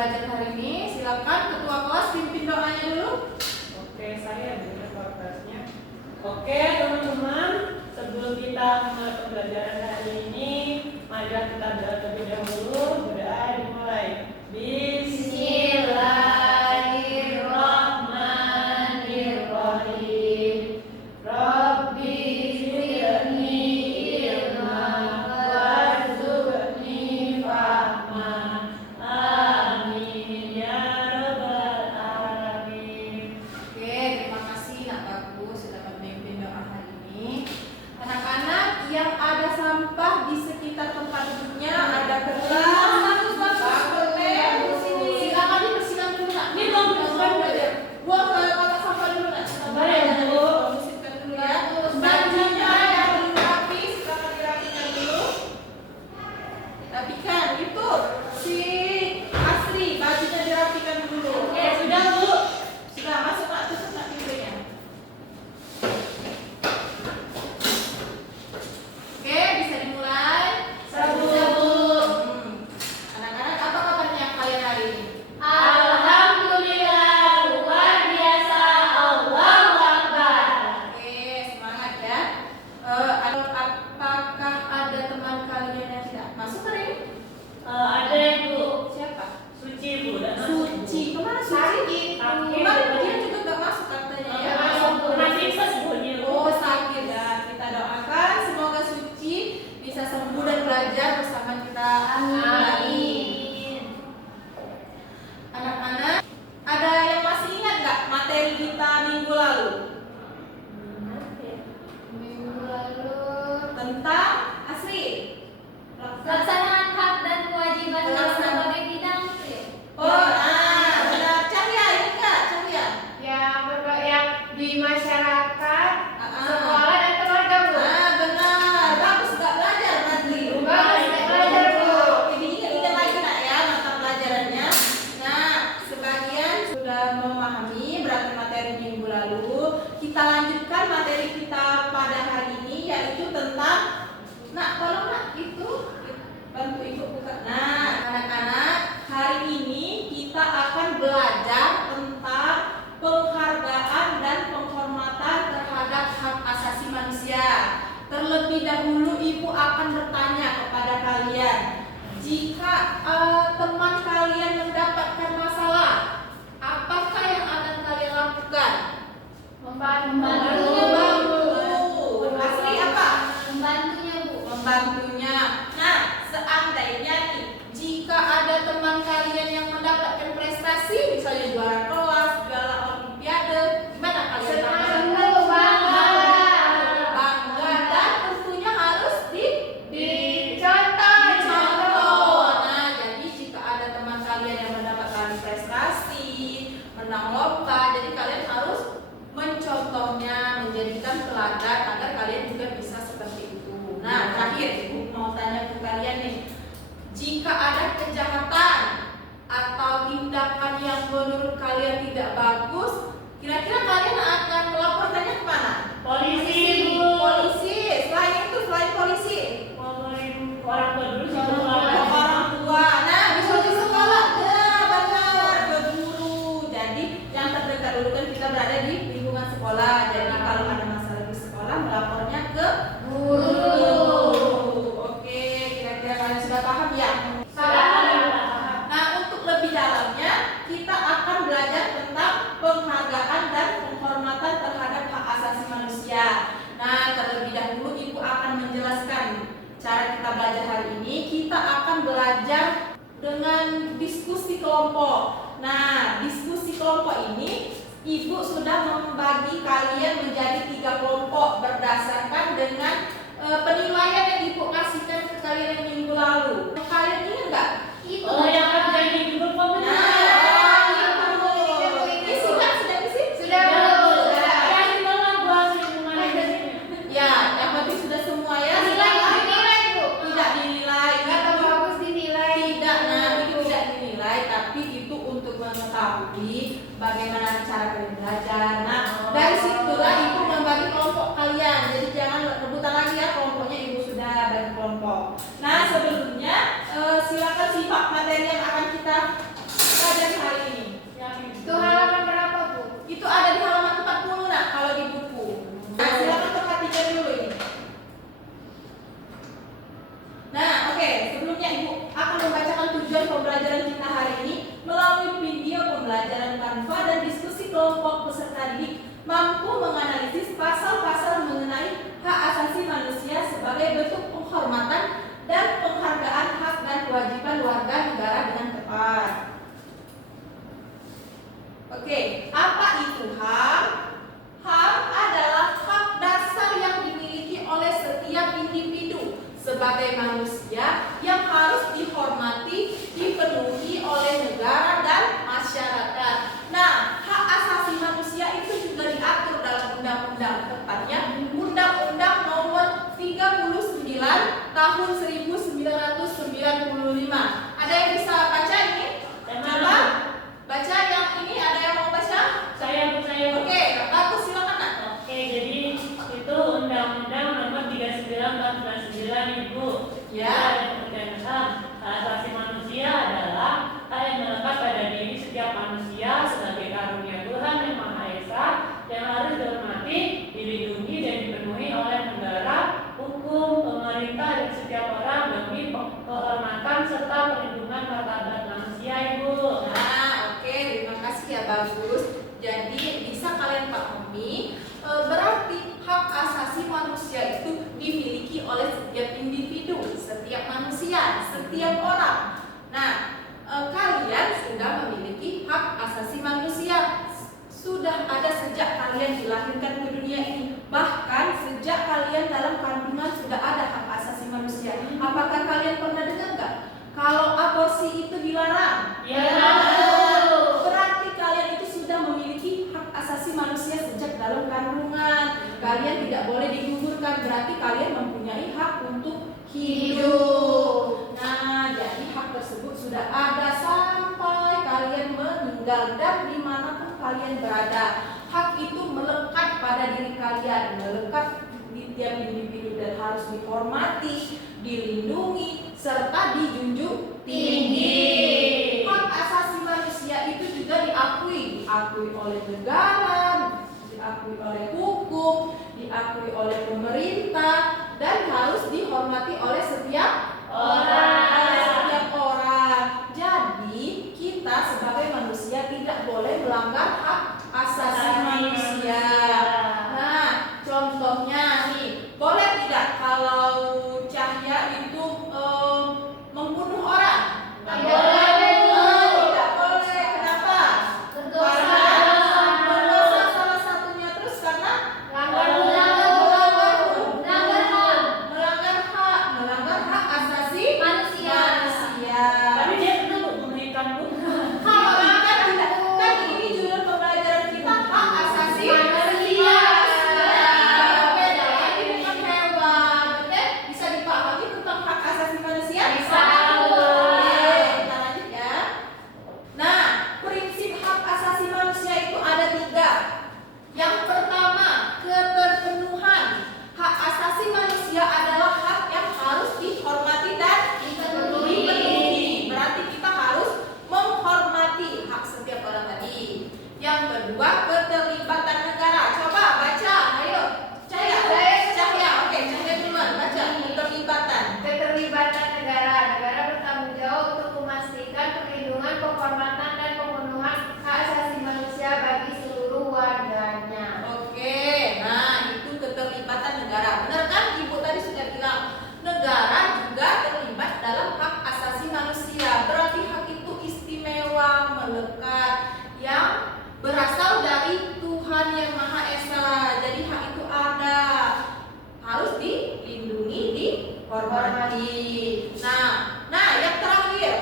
belajar hari ini. Silakan ketua kelas pimpin doanya dulu. Oke, saya dengan kertasnya. Oke, teman-teman, sebelum kita mulai pembelajaran hari ini, mari kita berdoa terlebih dahulu. Berdoa dimulai. Bismillahirrahmanirrahim. Rabbi zidni ilma warzuqni fahma. Amin ya rabbal alamin. Oke, terima kasih Nak Bagus sudah memimpin doa hari ini. Anak-anak yang ada sampah di sekitar tempat duduknya, ada kertas, bagus lem, silakan dibersihkan dulu Nak. Ini belum bersihkan belajar. Buang ke kotak sampah dulu Nak. Baik, Bu. Bersihkan dulu ya. Bajunya yang belum rapi, silakan dirapikan dulu. Rapikan itu si Asri, bajunya dirapikan dulu. Oke, sudah, Bu. Sudah masuk Nak, tutup Nak pintunya. Oke, bisa dimulai. Anak-anak, apa kabarnya kalian hari ini? Alhamdulillah, luar biasa. Allahu Akbar. Oke, semangat ya. Apakah ada teman kalian yang tidak masuk hari ini? Ada yang Bu, Siapa? Suci Bu, dan Suci. Kemana Suci? Sakit. Kemana dia juga nggak masuk katanya ya? Masih sembuh Oh, sakit ya. Kita doakan semoga Suci bisa sembuh dan belajar bersama kita. Amin. Anak-anak, ada yang masih ingat nggak materi kita minggu lalu? Minggu lalu Tentang Asri. pelaksanaan hak dan kewajiban dalam Pelaksanaan. berbagai bidang ya. Oh, benar. Cahya, ingat nggak Cahya? yang di masyarakat, Ah. sekolah dan keluarga Bu. Benar. Bagus nggak belajar nanti? Bagus nggak belajar, Bu? Jadi ingat lagi nak ya mata pelajarannya. Nah, sebagian sudah memahami berarti materi minggu lalu. Kita lanjutkan materi kita pada hari ini yaitu tentang tolong nak itu bantu ibu buka. Nah, anak-anak, hari ini kita akan belajar tentang penghargaan dan penghormatan terhadap hak asasi manusia. Terlebih dahulu ibu akan bertanya kepada kalian, jika teman kalian mendapatkan masalah, apakah yang akan kalian lakukan? Membantu. Asli apa? Membantunya Bu. Membantunya. Nah, seandainya nih, jika ada teman kalian yang mendapatkan prestasi, misalnya juara kelas, juara olimpiade, gimana kalian? Senang, bangga. Bangga dan tentunya harus Dicontoh. dicontoh. Nah, jadi jika ada teman kalian yang mendapatkan prestasi, menang lomba, jadi kalian harus mencontohnya, menjadikan teladan agar kalian juga bisa seperti itu. Nah, terakhir ibu mau tanya ke kalian nih, jika ada kejahatan atau tindakan yang menurut kalian tidak bagus, kira-kira kalian akan melaporkannya kemana? Polisi, Bu. Polisi. Selain polisi, Ngomongin orang tua dulu sih, Bu. ke orang tua. Nah, bisa di sekolah. Ya, benar, ke guru. Jadi yang terdekat dulu kan kita berada di lingkungan sekolah. Jadi kalau ada masalah di sekolah, melapornya ke guru. Oke, kira-kira kalian sudah paham ya? Nah, untuk lebih dalamnya, kita akan belajar tentang penghargaan dan penghormatan terhadap hak asasi manusia. Nah, terlebih dahulu ibu akan menjelaskan cara kita belajar hari ini. Kita akan belajar dengan diskusi kelompok. Nah, diskusi kelompok ini ibu sudah membagi kalian menjadi 3 kelompok berdasarkan dengan penilaian yang ibu kasihkan ke kalian yang minggu lalu. Kalian ingat nggak? Itu. Oh, yang kerja di grup komunitas. Isi kan sudah isi? Sudah Bu. Ya, di bawah gua sih, gimana di sini? Ya, yang penting sudah semua ya. Dinilai Bu. Tidak dinilai. Kata bagus dinilai. Tidak, nah itu tidak dinilai, tapi itu untuk mengetahui bagaimana cara kalian belajar. Nah, dari situlah ibu membagi kelompok kalian. Jadi jangan rebutan lagi ya kelompoknya, ibu sudah bagi kelompok. Nah, sebelumnya silakan simak materi yang akan kita kelompok peserta didik mampu menganalisis pasal-pasal mengenai hak asasi manusia sebagai bentuk penghormatan dan penghargaan hak dan kewajiban warga negara dengan tepat. Oke, apa itu HAM? HAM adalah hak dasar yang dimiliki oleh setiap individu sebagai manusia yang harus dihormati, dipenuhi oleh negara dan masyarakat. Nah, hak asasi manusia itu juga diatur dalam undang-undang, tepatnya Undang-Undang Nomor 39 Tahun 1995. Ada yang bisa baca ini? Coba baca yang ini, ada yang mau baca? Saya. Oke, bagus, silakan Nak. Oke, jadi itu Undang-Undang Nomor 39 Tahun 1999 Ibu. Ya. Pengertian HAM, hak asasi manusia adalah hak yang melekat pada diri setiap manusia sebagai karunia Tuhan yang Maha Esa yang harus dihormati, dilindungi dan dipenuhi oleh negara, hukum, pemerintah dan setiap orang demi penghormatan serta perlindungan martabat manusia, Ibu. Nah, oke, terima kasih ya, bagus. Jadi bisa kalian pahami, berarti hak asasi manusia itu dimiliki oleh setiap individu, setiap manusia, setiap orang. Nah, kalian sudah memiliki hak asasi manusia, sudah ada sejak kalian dilahirkan ke dunia ini. Bahkan sejak kalian dalam kandungan sudah ada hak asasi manusia. Apakah kalian pernah dengar nggak? Kalau aborsi itu dilarang? Ya. Berarti kalian itu sudah memiliki hak asasi manusia sejak dalam kandungan. Kalian tidak boleh digugurkan, berarti kalian mempunyai hak untuk hidup. Nah, jadi hak tersebut sudah ada sampai kalian meninggal dan dimanapun kalian berada. Hak itu melekat pada diri kalian, melekat di tiap individu dan harus dihormati, dilindungi, serta dijunjung tinggi. Hak asasi manusia itu juga diakui oleh negara, diakui oleh hukum, diakui oleh pemerintah, dan harus dihormati oleh setiap orang. Jadi kita sebagai manusia tidak boleh melanggar hak asasi manusia. Nah, contohnya nih, boleh tidak kalau Cahya itu membunuh orang? Tidak boleh. Tidak boleh. Kenapa? Berdosa. Berdosa salah satunya, terus karena melanggar hak asasi Manusia. Tapi dia pernah membunuh ikan bunga. Kan ini judul pembelajaran kita hak asasi Manusia. Beda lagi dengan hewan. Oke, bisa dipahami tentang hak asasi manusia? Bisa. Oke, kita lanjut ya. Nah, prinsip hak asasi manusia itu ada 3. Yang pertama, keterpenuhan. Hak asasi manusia adalah hak yang harus dihormati dan dipenuhi. Berarti kita harus menghormati hak setiap orang tadi. Yang kedua, keterlibatan negara. Coba baca, ayo. Cahya. Oke, Cahya duluan baca keterlibatan. Keterlibatan negara. Negara bertanggung jawab untuk memastikan perlindungan, penghormatan, dan pemenuhan hak asasi manusia bagi seluruh warganya. Oke, nah itu keterlibatan negara. Benar kan? Ibu tadi sudah bilang negara juga terlibat dalam hak asasi manusia. Berarti hak itu istimewa, melekat, yang berasal dari Tuhan yang Maha Esa. Jadi hak itu ada, harus dilindungi, dihormati. Nah yang terakhir,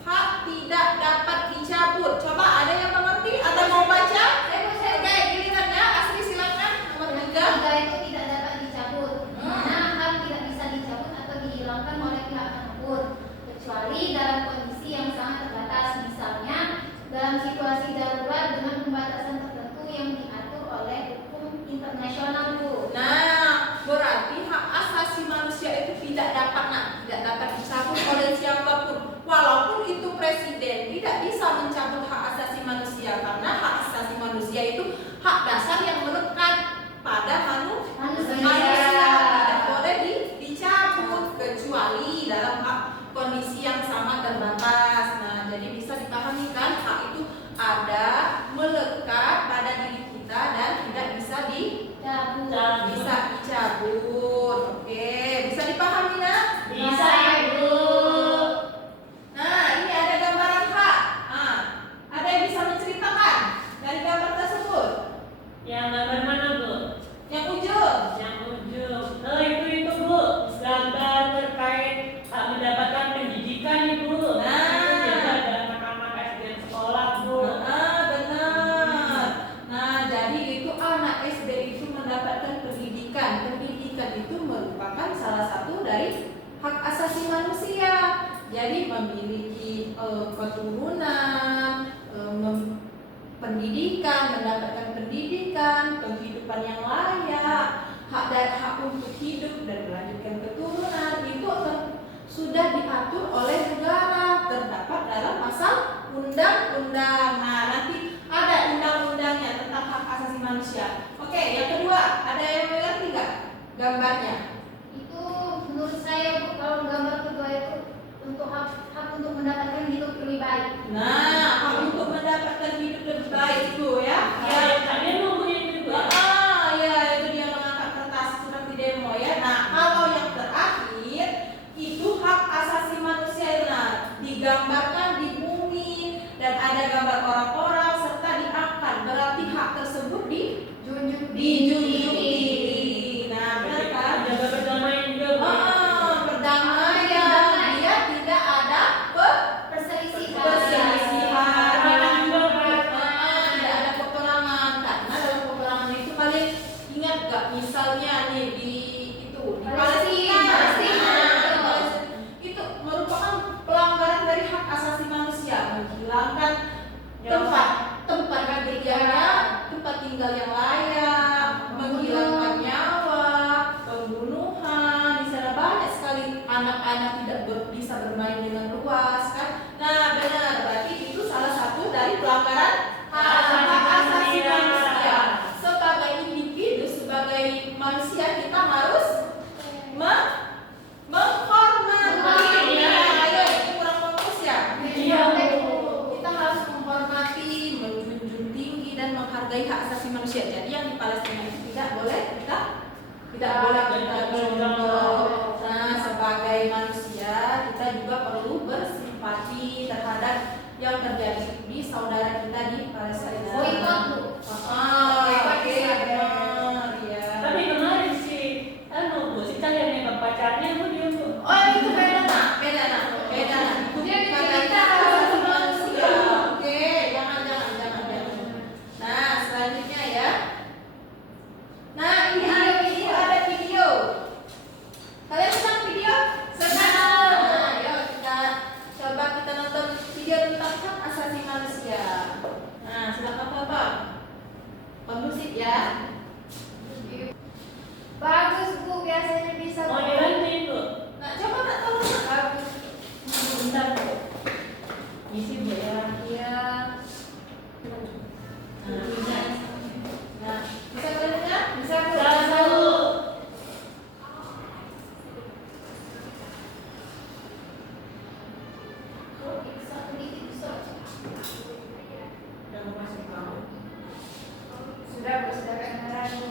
hak tidak dapat dicabut. Coba ada yang mengerti atau mau baca? Oke, gilirannya Asri silakan nomor 3. Tiga itu tidak dapat dicabut. Mana hak tidak bisa dicabut atau dihilangkan oleh pihak manapun, kecuali dalam kondisi yang sangat terbatas, misalnya dalam situasi darurat dengan pembatasan tertentu yang diatur oleh hukum internasional, Bu. Nah, berarti hak asasi manusia itu tidak dapat dicabut oleh siapapun. Walaupun itu presiden, tidak bisa mencabut hak asasi manusia karena hak asasi manusia itu hak dasar yang melekat pada manusia. Tidak boleh dicabut kecuali dalam kondisi yang sangat terbatas. Nah, jadi bisa dipahami kan hak itu ada, melekat pada keturunan, pendidikan, mendapatkan pendidikan, penghidupan yang layak, hak untuk hidup dan melanjutkan keturunan itu sudah diatur oleh negara, terdapat dalam pasal undang-undang. Nah, nanti ada undang-undangnya tentang hak asasi manusia. Oke, yang kedua, ada yang mengerti nggak gambarnya? Itu menurut saya Bu, kalau gambar kedua itu untuk hak untuk mendapatkan hidup lebih baik. Nah, hak untuk mendapatkan hidup lebih baik itu ya. Ya, kalian mau punya itu juga. Ya, itu dia mengangkat kertas seperti demo ya. Nah, kalau yang terakhir itu hak asasi manusia. Nah, digambarkan di bumi dan ada gambar orang-orang serta diangkat. Berarti hak tersebut dijunjung tinggi. Nah, benar kan? Jaga perdamaian juga, Bu. Perdamaian, dia tidak ada perselisihan. Tidak ada peperangan karena dalam peperangan itu kalian ingat gak misalnya nih di Palestina itu merupakan pelanggaran dari hak asasi manusia, menghilangkan tempat kerjanya, tempat tinggal yang layak, menghilangkan nyawa, pembunuhan. Di sana banyak sekali anak-anak tidak bisa bermain dengan luas kan. Nah, benar, berarti itu salah satu dari pelanggaran hak asasi manusia. Sebagai individu, sebagai manusia kita harus menghormati. Ayo, itu kurang fokus ya. Kita harus menghormati, menjunjung tinggi dan menghargai hak asasi manusia. Jadi yang di Palestina itu tidak boleh kita contoh. Nah, sebagai manusia kita juga perlu bersimpati terhadap yang terjadi di saudara kita di Palestina. Boykot, Bu. Oke, benar ya. Tapi kemarin si kalian yang pacarnya Bu dia, Bu. Oh, itu beda nak. Itu katanya hak asasi manusia. Oke, jangan. Nah, selanjutnya ya. Nah, ini ada video. Kalian senang video? Senang. Nah, yuk kita nonton video tentang hak asasi manusia. Nah, silakan Bapak. Musik ya. Bagus Bu, biasanya bisa Mau Bu. dibantuin, Bu? Nah, coba nak tolong bagus. Bentar, Bu. Isi, Bu, ya. Iya. Nah, bisa kalian dengar? Bisa Bu. Satu. Jangan masuk kamu. Sudah Bu, sudah kedengaran Bu.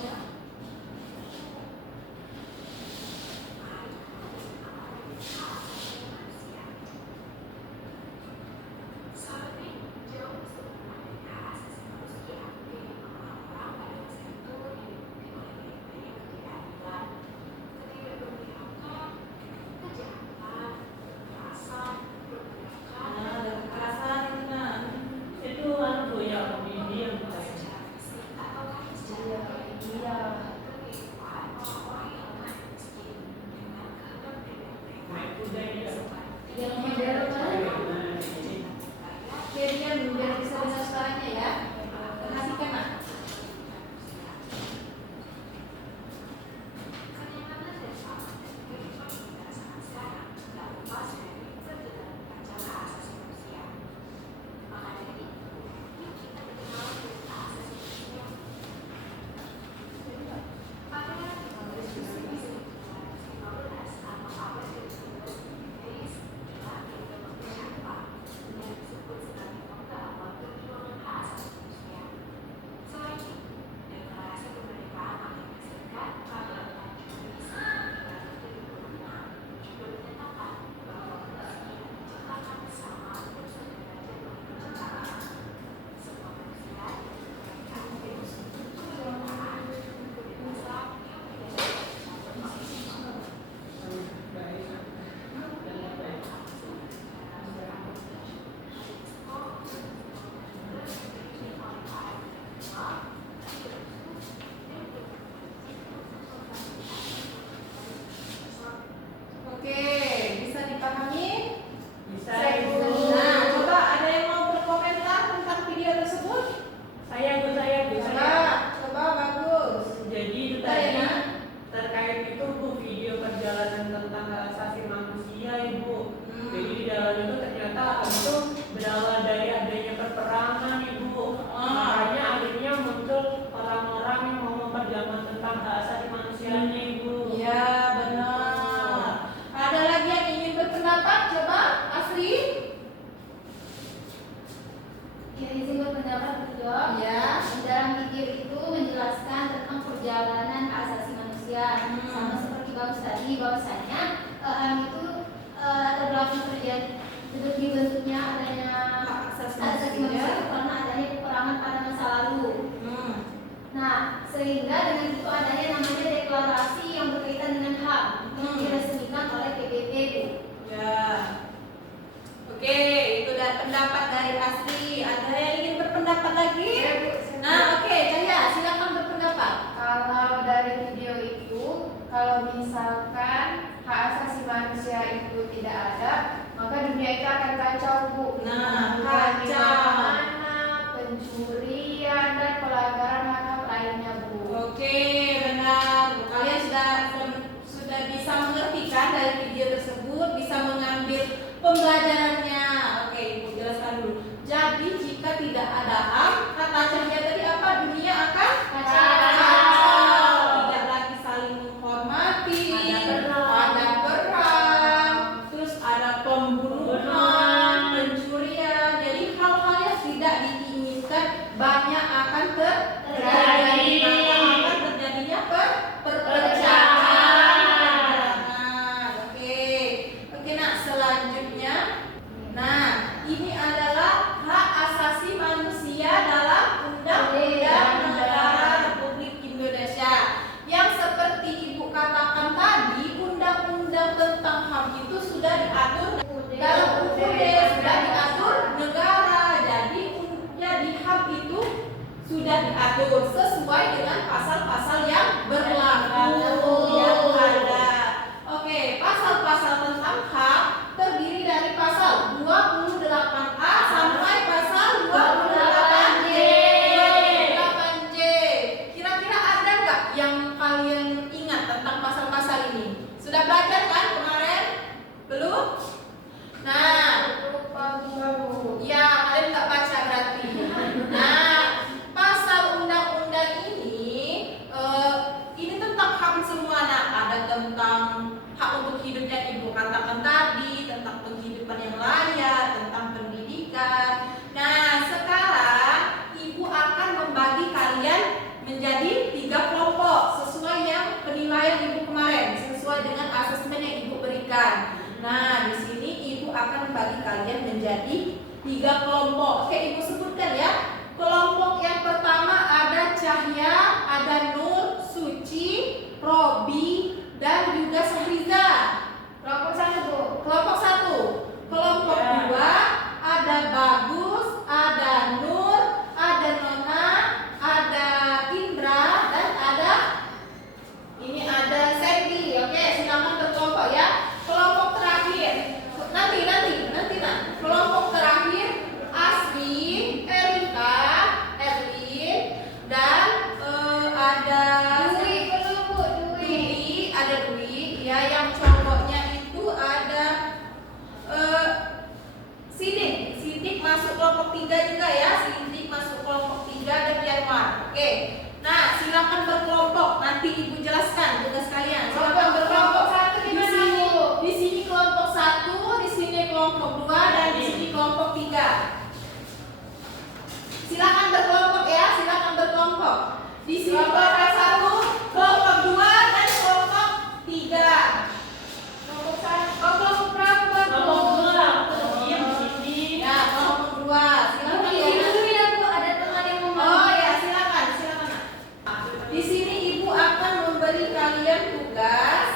Ya, izin berpendapat juga. Ya. Dalam video itu menjelaskan tentang perjalanan hak asasi manusia. Sama seperti bagus tadi, bahwasanya HAM itu terbelakang terjadi dibentuknya adanya Hak asasi hak asasi manusia. manusia karena adanya peperangan pada masa lalu. Nah, sehingga dengan itu adanya namanya deklarasi yang berkaitan dengan HAM yang diresmikan oleh PBB. Ya. Oke, itu pendapat dari Asri. Ada yang ingin berpendapat lagi? Nah, oke, Cahya, silakan berpendapat. Kalau dari video itu, kalau misalkan hak asasi manusia itu tidak ada, maka dunia itu akan kacau, Bu. Nah, Bukan di kacau. mana-mana, pencurian dan pelanggaran hak lainnya, Bu. Oke, benar. Kalian sudah bisa mengerti kan dari video tersebut, bisa mengambil pembelajarannya. Oke, Ibu jelaskan dulu. Jadi jika tidak ada HAM, kata Cahya tadi apa? Dunia akan kacau. Tidak lagi saling menghormati. Ada perang, terus ada pembunuhan, pencurian. Jadi hal-hal yang tidak diinginkan banyak akan terjadi. Maka akan terjadinya perpecahan. Oke. Oke, nah selanjutnya. Nah, ini adalah hak asasi manusia dalam Undang-Undang Negara Republik Indonesia. Yang seperti Ibu katakan tadi, undang-undang tentang HAM itu sudah diatur dalam UUD, sudah diatur negara. Jadi HAM itu sudah diatur sesuai dengan pasal-pasal yang berlaku yang ada. Oke, pasal-pasal tentang HAM terdiri dari pasal 28A sampai pasal 28J. 28J. Kira-kira ada nggak yang kalian ingat tentang pasal-pasal ini? Sudah belajar kan kemarin? Belum? Nah, ya kalian nggak baca berarti. Nah, pasal undang-undang ini tentang HAM semua. Nah, ada tentang hak untuk hidup yang Ibu katakan tadi, tentang penghidupan yang layak, tentang pendidikan. Nah, sekarang Ibu akan membagi kalian menjadi 3 kelompok sesuai yang penilaian Ibu kemarin, sesuai dengan asesmen yang Ibu berikan. Nah, di sini Ibu akan membagi kalian menjadi 3 kelompok. Oke, Ibu sebutkan ya. Kelompok yang pertama ada Cahya, ada Nur, Suci, Robi, dan juga Sahriza. Kelompok 1, Bu. Kelompok 1. Kelompok 2 ada Bagus, ada Nur, ada Nona, ada Indra, dan ini ada Sandy. Oke, silakan berkelompok ya. Kelompok terakhir nanti. Kelompok terakhir Asri, Erika, Erlin, dan ada Dwi, belum, Bu, Dwi, ada Dwi. Ya, yang cowoknya itu ada Sidik masuk kelompok 3 juga ya. Sidik masuk kelompok 3 dan Yanwar. Oke. Nah, silakan berkelompok. Nanti Ibu jelaskan tugas kalian. Silakan berkelompok. Kelompok 1 Di gimana, sini, Bu? di sini kelompok 1, di sini kelompok 2, dan di sini kelompok 3. Silakan berkelompok ya. Silakan berkelompok. Di sini kelompok 1, kelompok 2, dan kelompok 3. Kelompok 1. Kelompok berapa, Bu? Kelompok 2 diam di sini. Ya, kelompok 2. Silakan ya. ada teman yang mau Oh ya, silakan. Di sini Ibu akan memberi kalian tugas.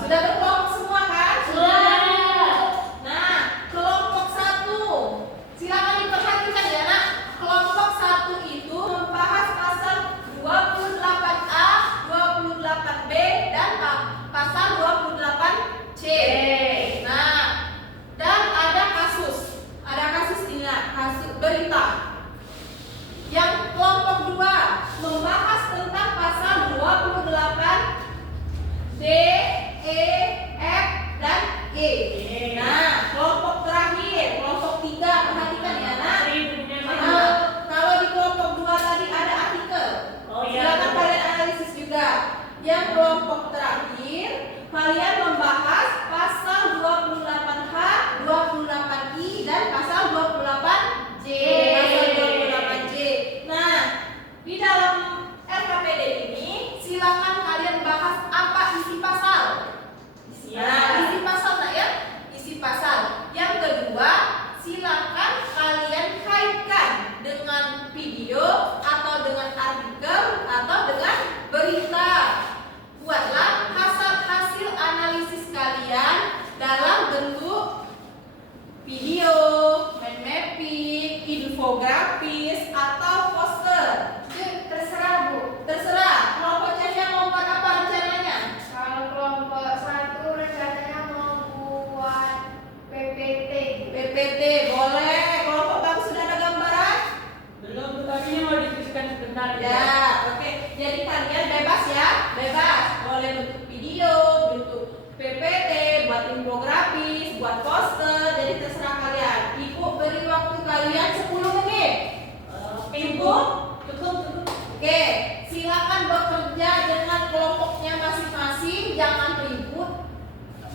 Sudah berkelompok semua kan? Sudah. Nah, kelompok 1. Silakan diperhatikan ya, Nak. Kelompok 1 itu membahas pasal infografis atau poster? Terserah Bu. Terserah. Kelompok Caca mau buat apa rencananya? Kalau kelompok 1 rencananya mau buat PPT. PPT boleh. Kelompok bagus sudah ada gambaran? Belum, tapi ini mau diskusikan sebentar Ya, oke. Jadi kalian bebas ya, bebas. Boleh bentuk video, bentuk PPT, buat infografis, buat poster. Jadi terserah kalian. Ibu beri waktu kalian 10 menit. Cukup. Oke, silakan bekerja dengan kelompoknya masing-masing. Jangan ribut.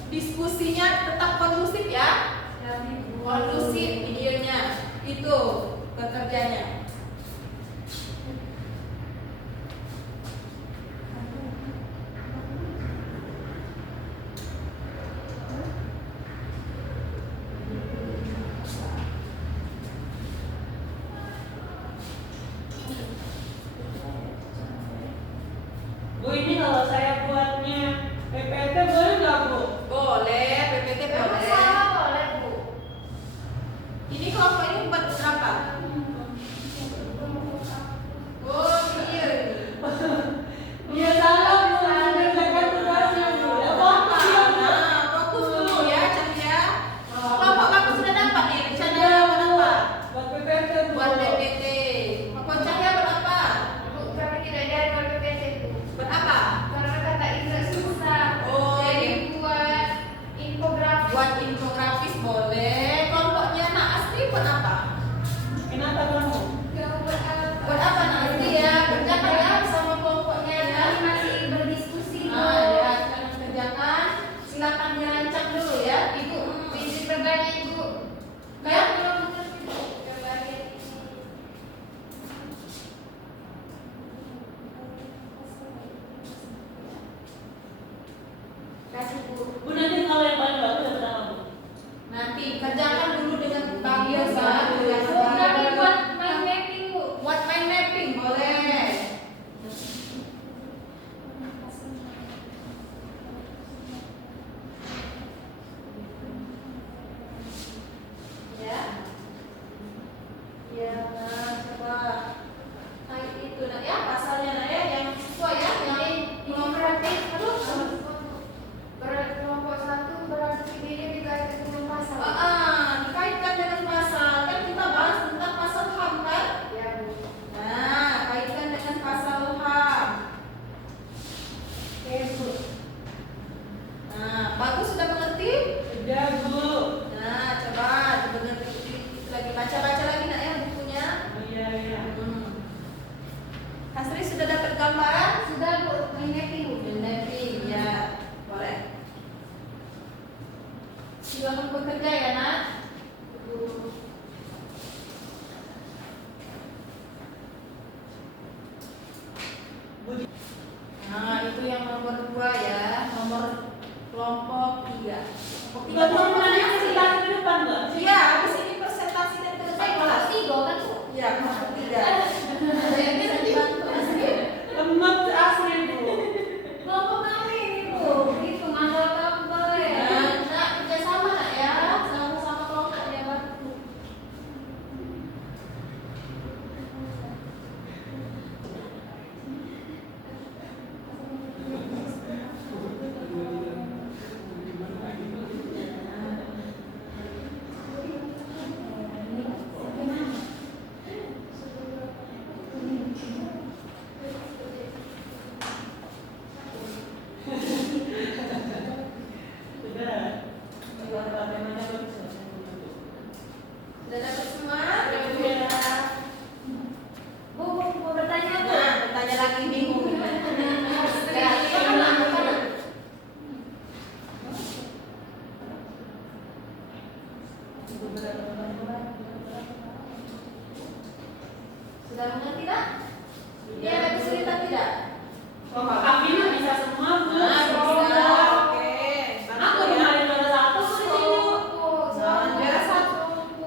Diskusinya tetap kondusif ya. Kondusif videonya. Itu bekerjanya. Bu, ini kalau saya buatnya PPT boleh nggak Bu? Boleh, PPT Kalau boleh. sama boleh Bu. Ini kelompok ini buat berapa? Oh, iya. Dia salah Bu, mengerjakan tugasnya Bu. Ya fokus ya Bu. Nah, fokus dulu ya, Cahya. Kelompok bagus sudah dapat nih rencananya buat apa? Buat PPT Bu. Buat PPT. Kelompok Cahya buat apa? Bu, kami tidak jadi buat PPT Bu. Buat apa? Karena kata Indra susah. Oh, Jadi iya. buat infografis. Buat infografis boleh. Kelompoknya Nak Astri buat apa? Kenapa kamu? Buat apa Nak Astri ya? Kerjakan ya sama kelompoknya ya. Kami masih berdiskusi Bu. Nah, ya, kalian kerjakan. Silakan dirancang dulu ya, Ibu. Izin berbagi Ibu. Ya. Belum mengerti Bu. Kasih Bu. Bu, nanti kalau yang paling bagus dapat apa Bu? Nanti kerjakan dulu dengan bagian Bu, baru. kami buat mind mapping Bu. Buat mind mapping boleh. Ya. Ya, nah, coba. Nah, itu nak ya pasalnya nak ya yang sesuai ya yang Infografis terus. Kelompok 1 berarti videonya dikaitkan dengan pasal. dikaitkan dengan pasal kan kita bahas tentang pasal HAM kan? Ya Bu. Nah, kaitkan dengan pasal HAM. Oke Bu. Nah, bagus sudah mengerti? Sudah Bu. Nah, coba dimengerti lagi baca-baca lagi nak ya bukunya. Oh iya iya. Astri sudah dapat gambaran? Sudah Bu, mind mapping Bu. Mind mapping, ya, boleh. Silakan bekerja ya nak. Bu, Nah, itu yang nomor 2 ya, nomor kelompok 3. Kelompok 3 Bukan normalnya presentasi ke depan Mbak? Iya, habis ini presentasi dan ke depan kelas. Tiga kan Bu. Iya, kelompok 3. Saya bisa dibantu Astri. Lemak asli Bu. Kelompok kami Bu. Itu mandal kabel ya. Nah, kerjasama nak ya, sama-sama kelompok ya bantu. Sudah. Temanya bagus. Sudah dapat semua? Iya. Bu, mau bertanya Bu. Nah, bertanya lagi bingung. Ya, silakan nak, silakan nak. Sudah mengerti tak? Ini ada kesulitan tidak? Kami mah bisa semua Bu. Nah, bisa. Oke. Aku Bantu ya. kemarin juara 1 Bu di sini Bu. Jangan biasa.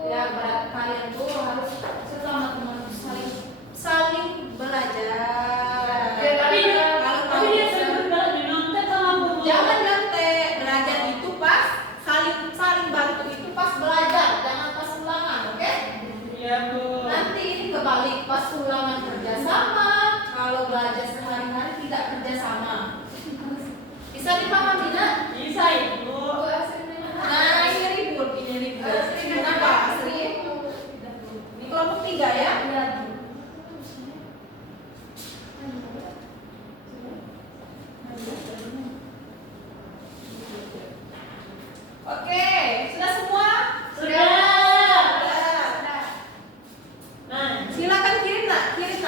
Ya, berat kalian tuh harus sesama teman saling belajar. Ya, tapi Kalau dia kamu sering nyontek sama Bu. jangan nyontek, belajar itu pas saling bantu itu pas belajar, jangan pas ulangan, oke? Iya Bu. kebalik, pas ulangan kerjasama, kalau belajar sehari-hari tidak kerjasama. Bisa dipahami nak? Bisa Ibu. Nah ini ribut, ini ribut. Kenapa Asri? Ini kelompok 3 ya? Oke, sudah semua? Sudah. Sudah. Nah, Silakan kirim nak, kirim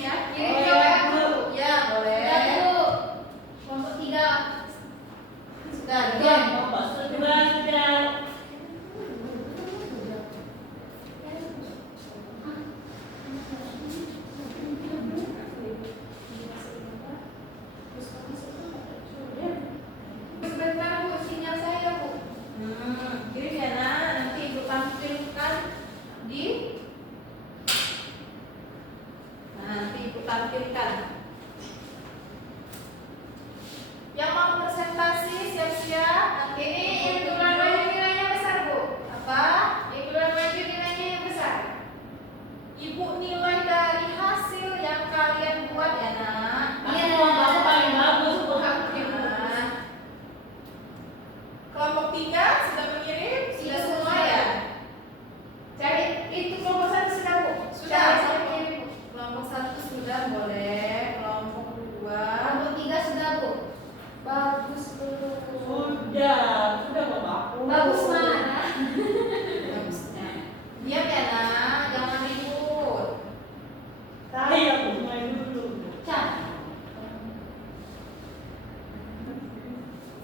ya. Kirim Oh, ya, ya, Bu. Ya boleh. Sudah, Bu. Kelompok 3. Sudah, oke, diam. Bapak sudah. Sebentar Bu, sinyal saya Bu. Kirim ya nak, nanti ibu tampilkan di. Nah, nanti ibu tampilkan. Yang mau presentasi siap-siap. Ini yang bulan maju nilainya besar Bu. Apa? Yang bulan maju nilainya yang besar. Ibu nilai dari hasil yang kalian buat ya nak. Aku Bapak paling bagus Bu. Nah, kelompok 3 sudah mengirim? Sudah semua ya? Cari itu kelompok 1 sudah Bu. Sudah. Cari saya kirim Bu. Kelompok 1 sudah boleh. Kelompok 2. Kelompok 3 sudah, Bu. Bagus Bu. Sudah Bapakku. Bagus mana? Bagusnya. Diam ya nak, jangan ribut. Saya Bu, main dulu. Cantik.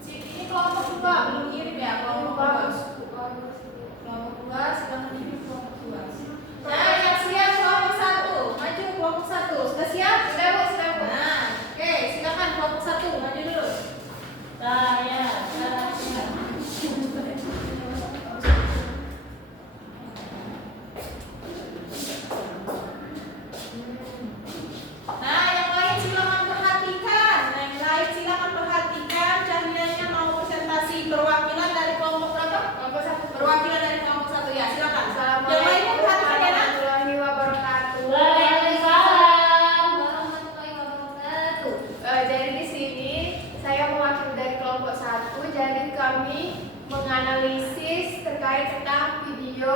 Ini kelompok 2 belum kirim ya kelompok 2. Bagus Bu. Bagus Bu. Kelompok 2 silahkan kirim kelompok 2. Nah yang siap kelompok 1 maju kelompok 1 sudah siap? Sudah Bu, sudah Bu. Nah oke silakan kelompok 1 maju dulu. Saya. Nah yang lain silakan perhatikan. Cahayanya mau presentasi perwakilan dari kelompok berapa? Kelompok 1. Perwakilan dari kelompok 1 ya silakan. Yang Assalamualaikum lainnya perhatikan ya nak. warahmatullahi wabarakatuh. Waalaikumsalam. Warahmatullahi wabarakatuh. Jadi di sini saya mewakili dari kelompok 1. Jadi kami menganalisis terkait tentang video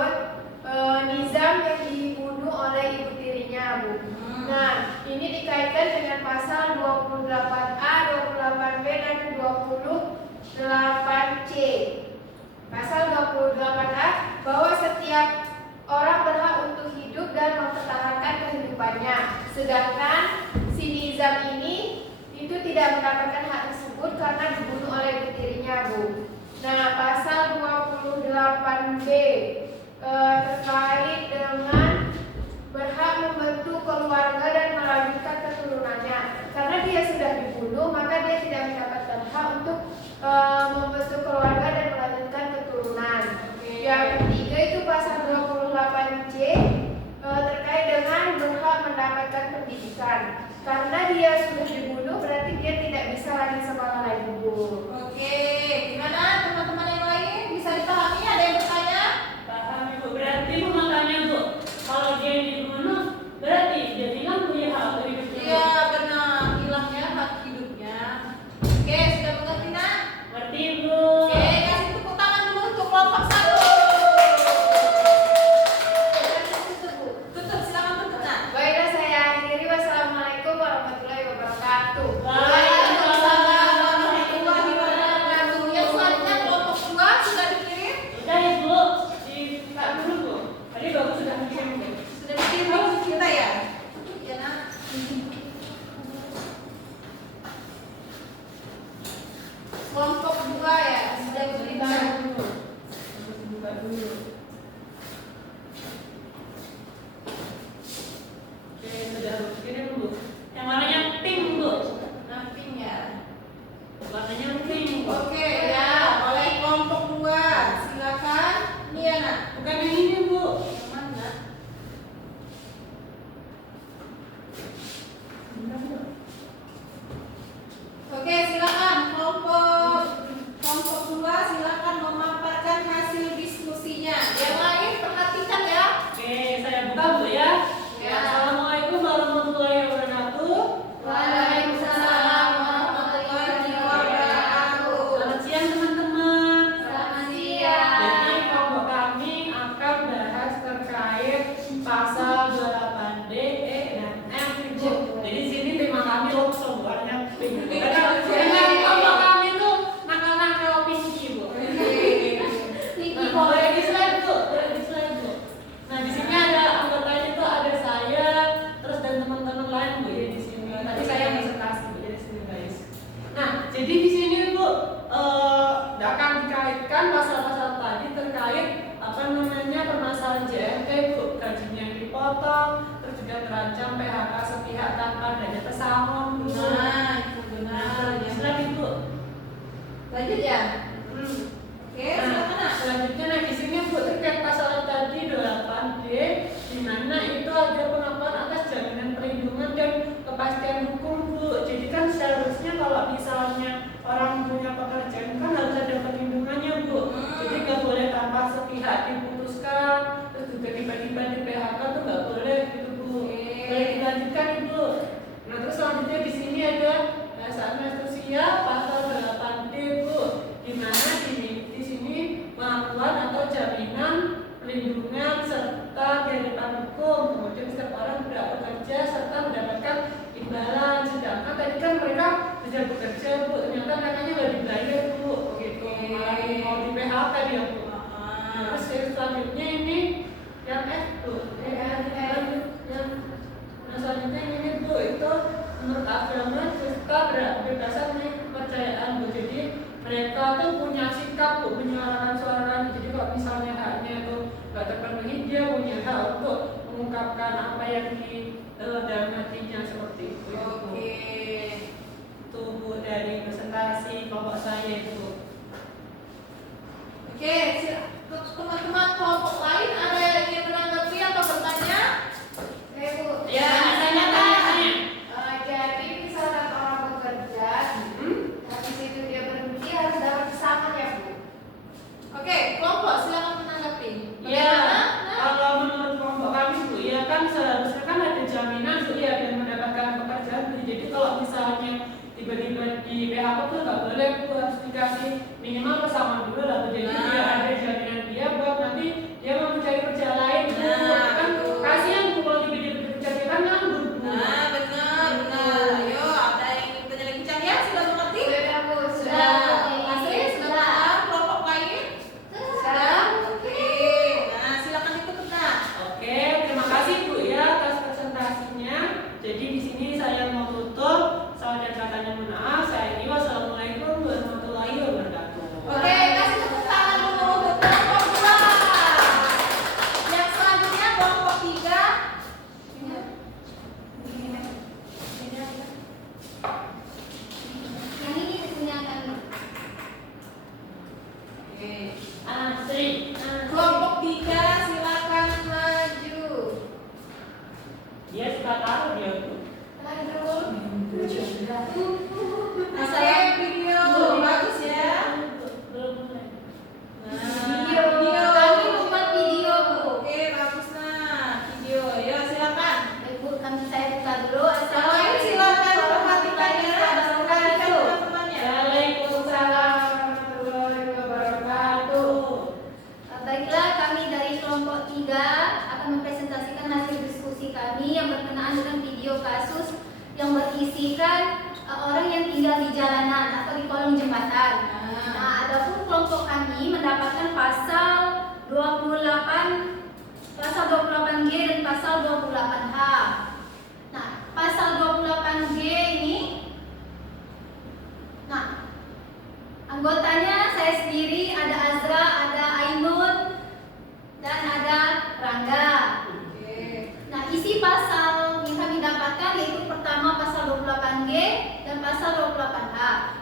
Nizam yang dibunuh oleh ibu tirinya, Bu. Nah, ini dikaitkan dengan pasal 28A, 28B, dan 28C. Pasal 28A bahwa setiap orang berhak untuk hidup dan mempertahankan kehidupannya. Sedangkan si Nizam ini itu tidak mendapatkan hak tersebut karena dibunuh oleh ibu tirinya, Bu. Nah, pasal 28B terkait dengan berhak membentuk keluarga dan melanjutkan keturunannya. Karena dia sudah dibunuh, maka dia tidak mendapatkan hak untuk membentuk keluarga dan melanjutkan keturunan. Yang ketiga itu pasal 28C terkait dengan berhak mendapatkan pendidikan. Karena dia sudah dibunuh, berarti dia tidak bisa lagi sekolah lagi, Bu. Oke, gimana teman-teman yang lain? Bisa dipahami? Ada yang bertanya? Paham Ibu. Berarti Bu makanya Bu, kalau dia dibunuh, berarti dia bilang punya hak hidupnya. Iya benar, hilangnya hak hidupnya. Oke, sudah mengerti nak? Ngerti Bu. Oke, kasih tepuk tangan dulu untuk kelompok 1. Tutup, silakan tutup nak. Baiklah, saya akhiri. Wassalamualaikum warahmatullahi wabarakatuh. Waalaikumsalam. Waalaikumsalam warahmatullahi wabarakatuh. Yang selanjutnya pasal 28D E dan F Bu. Jadi sini tema kami langsung bukannya karena kelompok kami itu nakal-nakal pinky Bu. Nah, boleh di slide Bu, boleh di slide Bu. Nah di sini ada anggotanya itu ada saya, terus dan teman-teman lain Bu ya di sini. Tadi saya presentasi Bu ya di sini guys. Nah jadi di sini Bu akan dikaitkan pasal-pasal tadi terkait apa namanya permasalahan JMP Bu, gajinya yang dipotong, terus juga terancam PHK sepihak tanpa adanya pesangon Bu. Nah, itu benar. Nah, setelah itu Lanjut ya. Oke, silakan Nak. selanjutnya nah di sini Bu terkait pasal tadi 8D di mana itu ada pengakuan atas jaminan perlindungan dan kepastian hukum Bu. Jadi kan seharusnya kalau misalnya orang punya pekerjaan kan harus ada perlindungannya Bu. Jadi nggak boleh tanpa sepihak diputuskan, terus juga tiba-tiba di PHK tuh nggak boleh gitu Bu. Boleh dilanjutkan Ibu. Nah terus selanjutnya di sini ada saat usia pasal 8D Bu, di mana di sini pengakuan atau jaminan perlindungan serta kehidupan hukum. Kemudian setiap orang berhak bekerja serta mendapatkan imbalan. Sedangkan tadi kan mereka sudah bekerja Bu, ternyata mereka nggak dibayar Bu, gitu. Malah mau di PHK dia Bu. Terus yang selanjutnya ini yang F Bu, nah selanjutnya ini Bu itu menurut agama serta kebebasan kepercayaan Bu. Jadi mereka tuh punya sikap Bu, menyuarakan suaranya. Jadi kalau misalnya haknya itu nggak terpenuhi, dia punya hak untuk mengungkapkan apa yang di dalam hatinya seperti itu. Oke. Itu Bu dari presentasi kelompok saya itu. Oke, teman-teman kelompok lain ada yang ingin menanggapi atau bertanya? Bu. Ya, tanya. Jadi misalkan orang bekerja, habis itu dia berhenti harus dapat pesangon ya Bu. Oke, kelompok silakan menanggapi. Ya, Bagaimana? kalau menurut kelompok kami Bu, ya kan seharusnya kan ada jaminan Bu ya dan mendapatkan pekerjaan Bu. Jadi kalau misalnya tiba-tiba di PHK tuh nggak boleh Bu, harus dikasih minimal pesangon dulu lah Bu. Jadi dia ada jaminan dia buat nanti dia mau mencari kerja lain Bu. Nah, Kan betul. kasihan Bu kalau tiba-tiba kerja kan nganggur Bu. Nah, benar. Ayo, ada yang ingin bertanya lagi? Cahya, sudah mengerti? Sudah Bu, Sudah. Sudah. Asri, sudah paham? Kelompok lain? Sudah? Oke. Nah, silakan ditutup Nak. Oke, terima kasih Bu ya atas presentasinya. Jadi di sini saya mau tutup. Salah dan katanya mohon maaf. Saya ini wassalamualaikum warahmatullahi wabarakatuh. Oke, kasih tepuk tangan dulu untuk kelompok 2. Yang selanjutnya kelompok 3. Yang ini punya kami. Oke. Asri. Kelompok 3 silakan maju. Dia suka taruh dia Bu. Nah, saya video bagus ya. Belum mulai. Nah, Video. Kami membuat video Bu. Oke, bagus nah. Video. Yo, silakan. Bu, saya buka dulu. Yang lain silakan perhatikan ya. Perhatikan teman-temannya. Waalaikumsalam warahmatullahi wabarakatuh. Baiklah, kami dari kelompok 3 akan mempresentasikan hasil diskusi kami yang berkenaan dengan video kasus yang berisikan orang yang tinggal di jalanan atau di kolong jembatan. Nah, adapun kelompok kami mendapatkan pasal 28G dan pasal 28H. Nah, pasal 28G ini, nah, anggotanya saya sendiri, ada Azra, ada Ainun, dan ada Rangga. Oke. Nah, isi pasal yang kami dapatkan yaitu pertama pasal 28G dan pasal 28H.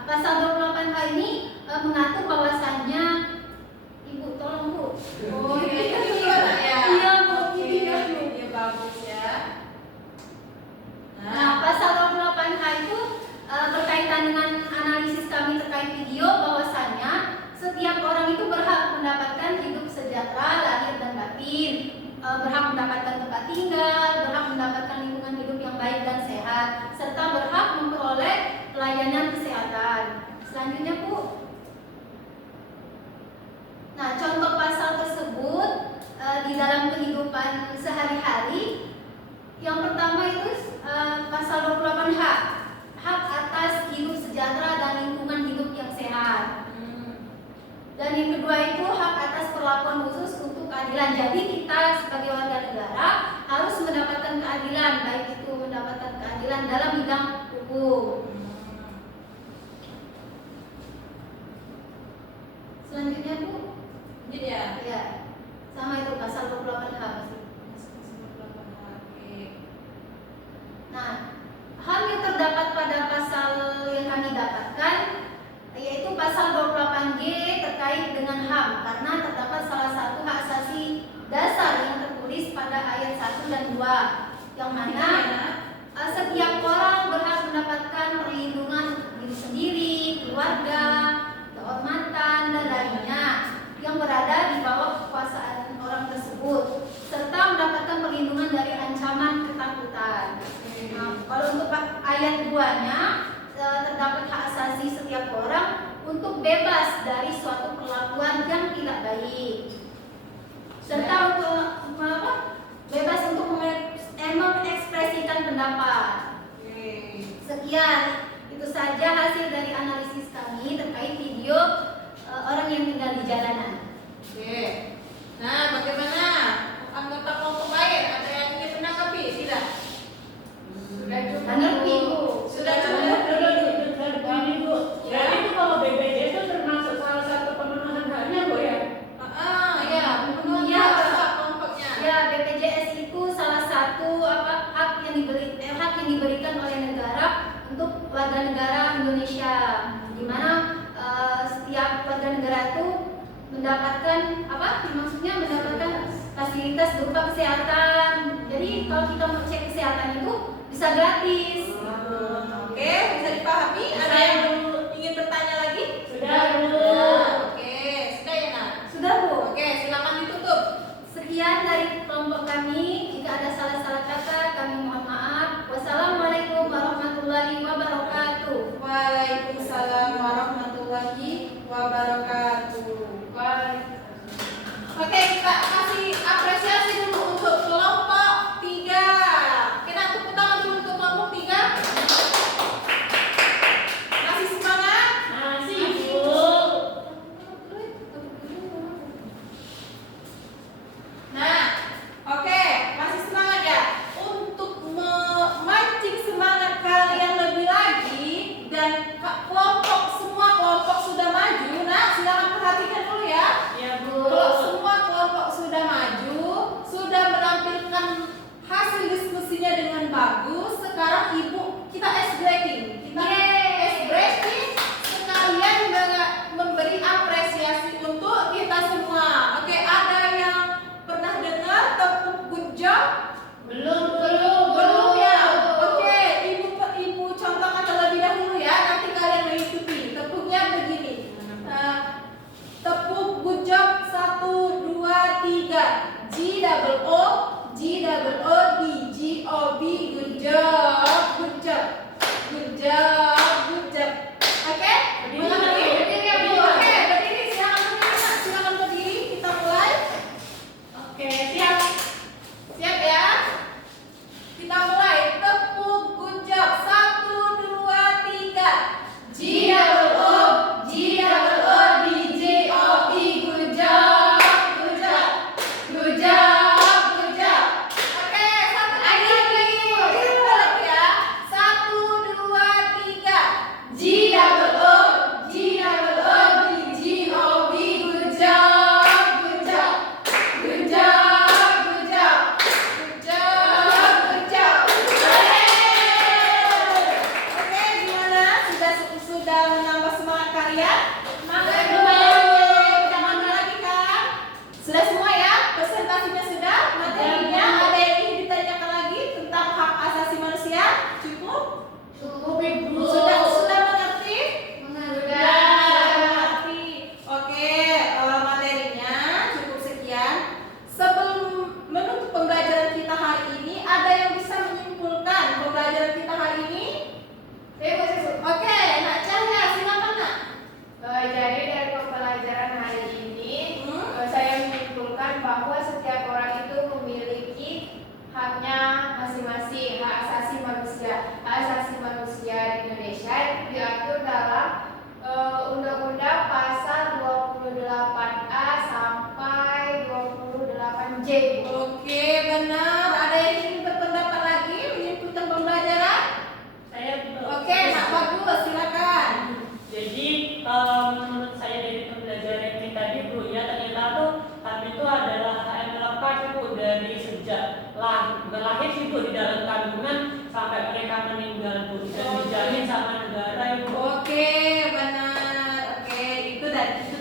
Pasal 28H ini mengatur bahwasannya, Ibu tolong Bu. Oh, ini video Nak ya. Iya, Bu, Oke, video. video bagus ya. Nah, pasal 28H itu berkaitan dengan analisis kami terkait video bahwasannya setiap orang itu berhak mendapatkan hidup sejahtera lahir dan batin, berhak mendapatkan tempat tinggal, berhak mendapatkan lingkungan hidup yang baik dan sehat, serta berhak memperoleh pelayanan kesehatan. Selanjutnya Bu. Nah, contoh pasal tersebut di dalam kehidupan sehari-hari Yang pertama itu pasal 28H, hak atas hidup sejahtera dan lingkungan hidup yang sehat. Dan yang kedua itu hak atas perlakuan khusus untuk keadilan. Jadi kita sebagai warga negara harus mendapatkan keadilan, baik itu mendapatkan keadilan dalam bidang hukum. Selanjutnya Bu, Jadi ya. ya sama itu pasal 28H pasti. Oke. Nah, hal yang terdapat pada pasal yang kami dapatkan yaitu pasal 28G terkait dengan HAM, karena terdapat salah satu hak asasi dasar yang tertulis pada ayat 1 dan 2 yang mana setiap orang berhak mendapatkan perlindungan untuk diri sendiri, keluarga, kehormatan dan lainnya yang berada di bawah kekuasaan orang tersebut, serta mendapatkan perlindungan dari ancaman ketakutan. Nah, kalau untuk ayat 2-nya terdapat hak asasi setiap orang untuk bebas dari suatu perlakuan yang tidak baik, serta untuk bebas untuk mengekspresikan pendapat. Sekian, itu saja hasil dari analisis kami terkait video orang yang tinggal di jalanan. Oke. Nah, bagaimana anggota kelompok lain? Ada yang ingin menanggapi? Tidak? Sudah cukup. Mengerti Bu? Sudah cukup. Ini Bu, jadi itu kalau BPJ itu termasuk salah satu pemenuhan haknya Bu ya? Ya, pemenuhan Iya. hak kelompoknya. Ya, BPJS itu salah satu hak yang diberikan oleh negara untuk warga negara Indonesia, di mana setiap warga negara itu mendapatkan maksudnya mendapatkan fasilitas berupa kesehatan. Jadi kalau kita mau cek kesehatan itu bisa gratis. Oke, bisa dipahami? Ada yang ingin bertanya lagi? Sudah Bu. Oke, sudah ya Nak? Sudah Bu. Oke, silakan ditutup. Sekian dari kelompok kami. Jika ada salah-salah kata, kami mohon maaf. Wassalamualaikum warahmatullahi wabarakatuh. Waalaikumsalam warahmatullahi wabarakatuh. Oke, kita kasih apresiasi dulu untuk kelompok 3. Kita tepuk tangan dulu untuk kelompok 3. Masih semangat? Masih Bu. Nah, oke. bukan lahir sih Bu, di dalam kandungan sampai mereka meninggal Bu, dan dijamin sama negara Ibu. Oke, benar. Oke, itu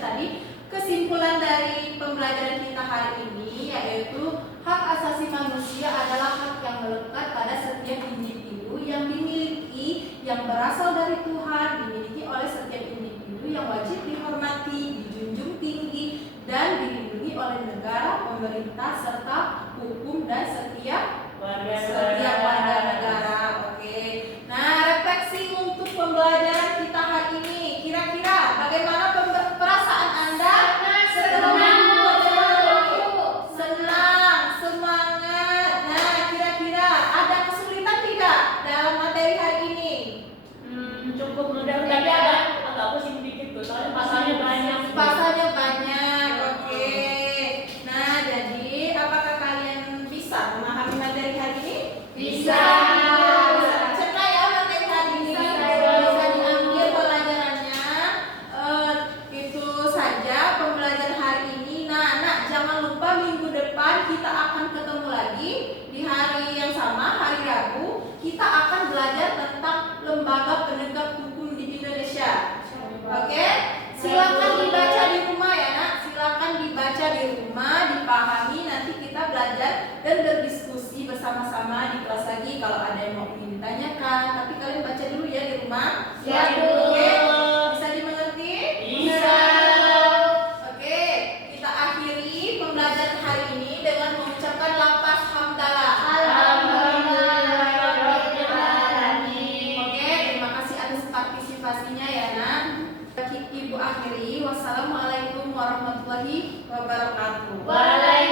tadi kesimpulan dari pembelajaran kita hari ini, yaitu hak asasi manusia adalah hak yang melekat pada setiap individu yang dimiliki, yang berasal dari Tuhan, dimiliki oleh setiap individu, yang wajib dihormati, dijunjung tinggi, dan dilindungi oleh negara, pemerintah, serta hukum dan setiap warga negara. Oke. Nah, refleksi untuk pembelajaran kita hari ini. Kira-kira bagaimana perasaan Anda? Senang, semangat. Nah, kira-kira ada kesulitan tidak dalam materi hari ini? Cukup mudah, tapi agak pusing dikit Bu, soalnya pasalnya banyak. Pasalnya banyak. Oke. Nah, jadi apakah kalian bisa memahami materi hari ini? Bisa. Cerna ya materi hari ini. Bisa. Bisa diambil pelajarannya. Itu saja pembelajaran hari ini. Nah, jangan lupa minggu depan kita akan ketemu lagi di hari yang sama, hari Rabu. Kita akan belajar tentang lembaga penegak hukum di Indonesia. Oke? Silakan dibaca di rumah ya Nak. Silakan dibaca di rumah, dipahami. Nanti kita belajar dan berdiskusi bersama-sama di kelas lagi kalau ada yang mau ditanyakan. Tapi kalian baca dulu ya di rumah. Siap, Bu. Oke? Bisa dimengerti? Bisa. Oke, kita akhiri pembelajaran hari ini dengan mengucapkan lafaz hamdalah. Oke, terima kasih atas partisipasinya ya Nak. Ibu akhiri, wassalamualaikum warahmatullahi wabarakatuh. Waalaikumsalam.